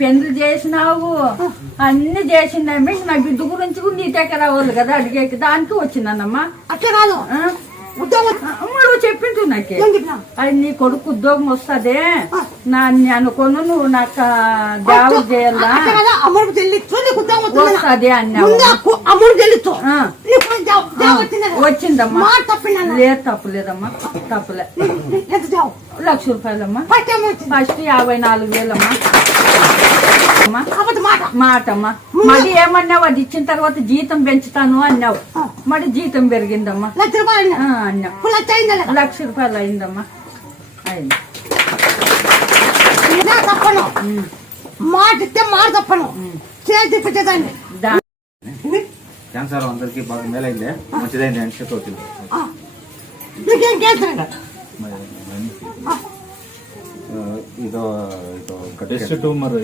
పెళ్లి చేసినావు అన్ని చేసిందమ్మ. నా బిడ్డ గురించి కూడా నీ దగ్గర రావాలి కదా అడిగేకి, దానికి వచ్చిందన్నమ్మా. అట్లా కాదు, నువ్వు చెప్పిండు నాకే అది నీ కొడుకు ఉద్యోగం వస్తుంది నా అనుకోను, నువ్వు నాకు జాబ్ చేయాలా వస్తుంది అన్నావు. వచ్చిందమ్మా. లేదు తప్పులేదమ్మా, తప్పులే. ₹1,00,000 ఫస్ట్ 54,000 మాటమ్మా. మరి ఏమన్నావు, అది ఇచ్చిన తర్వాత జీతం పెంచుతాను అన్నావు. మరి జీతం పెరిగిందమ్మా అన్నావు. ₹1,00,000 అయిందమ్మా. అయింది. మాట ఇస్తే మాట తప్పను, చేతి పెట్టేదాన్ని. క్యాన్సర్ అందరికి బాగా మేలైంది, మంచిదైంది అని చెప్పి వచ్చింది. నీకేం క్యాన్సర్ ఇదో టెస్ట్ ట్యూమర్